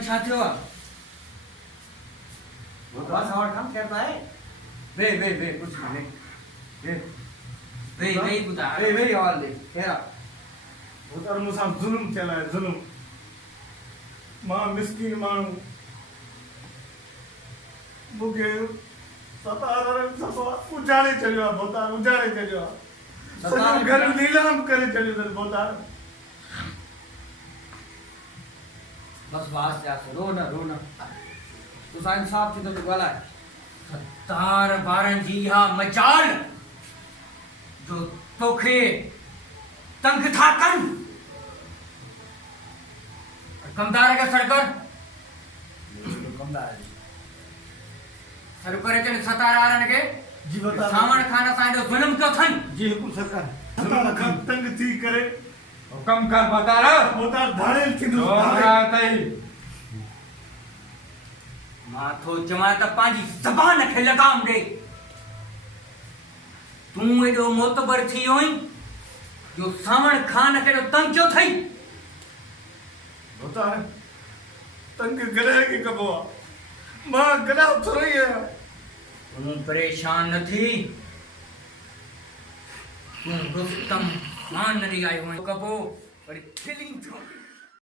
ने छा थियो आहे? वो तो बस और काम करता है। वे कुछ नहीं वे बुधा वे और ले क्या वो तो मुसा जुल्म चला है जुल्म मां मिस्किन मानू मुके सतार सतो उजाड़े चलियो बोता उजाड़े चलियो सतार घर नीलाम करे चलियो तर बोता बस जा रो न तू साईं साहब थी तो गला है सतार बारन जी हा मचाल जो तोखे तंग था कन कमदार का सरकर कमदार सरकर के सतार आरन के जी बता सावण खाना साडो जुल्म क्यों थन जी हुकुम सरकार जुल्म का तंग थी करे हुकम कर बता रहा बोता धाड़ेल थी जो रहा तई माथो चवा त पांजी जबान खे लगाम दे तू एडो मोतबर थी होई जो सावण खान के तंग क्यों थई बोता तंग गरे के कबो मां गरा थोड़ी है तू परेशान न थी तू रुस्तम मान नहीं आई हो कबो बड़ी फीलिंग थो